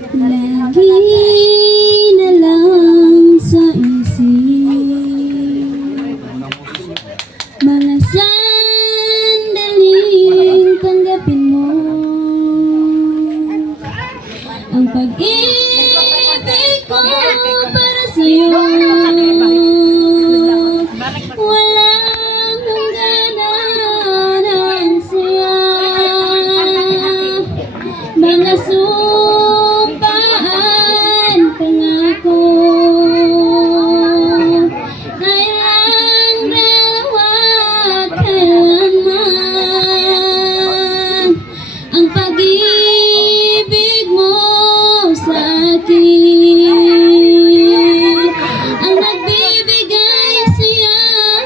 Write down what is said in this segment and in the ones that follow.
Lagi na lang sa isip mga sandaling tanggapin mo ang pag-ibig ko para sa'yo. Walang hangganan ang saya, mga sumpaan, pangako ay lang dalawa, kailanman ang pag-ibig mo sa akin ang nagbibigay siya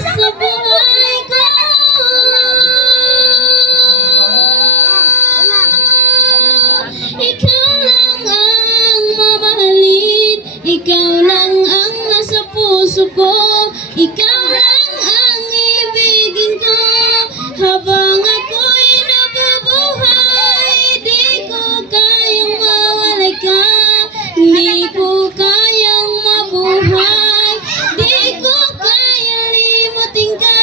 sa buhay ko. Ikaw lang ang mamahalin, ikaw lang ang nasa puso ko, ikaw lang ang ibigin ko habang ako'y nabubuhay. Di ko kayang mawalay ka, di ko kayang mabuhay, di ko kayang limutin ka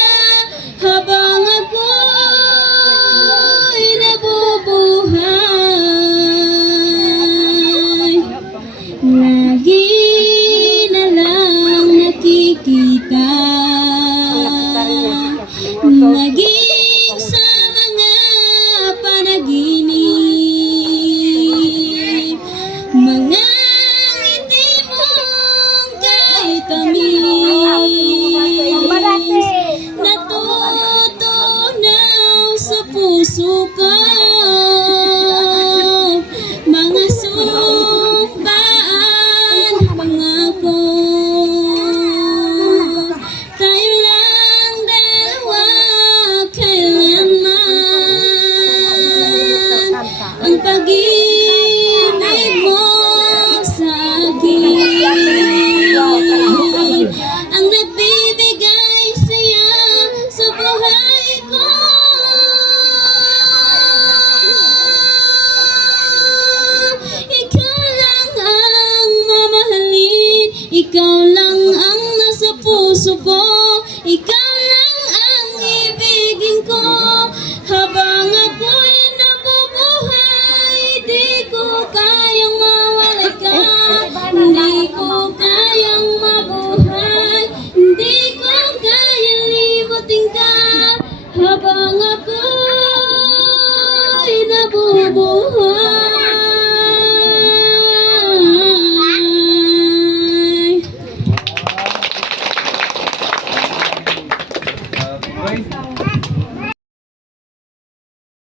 habang ako'y nabubuhay. Lagi na lang nakikita, naging sa mga panaginip, mga ngiti mong kahit tamis, natutunaw sa puso ko, mga sumpaan, pangako tayo lang dalawa, kailanman ang pag-ibig mo sa akin ang nagbibigay saya sa buhay ko. Ikaw lang ang mamahalin, ikaw lang ang nasa puso ko, ikaw lang ang ibigin ko habang ako'y nabubuhay. Di ko kayang mawalay ka, di ko kayang mabuhay, di ko kayang limutin ka habang ako'y nabubuhay. Okay.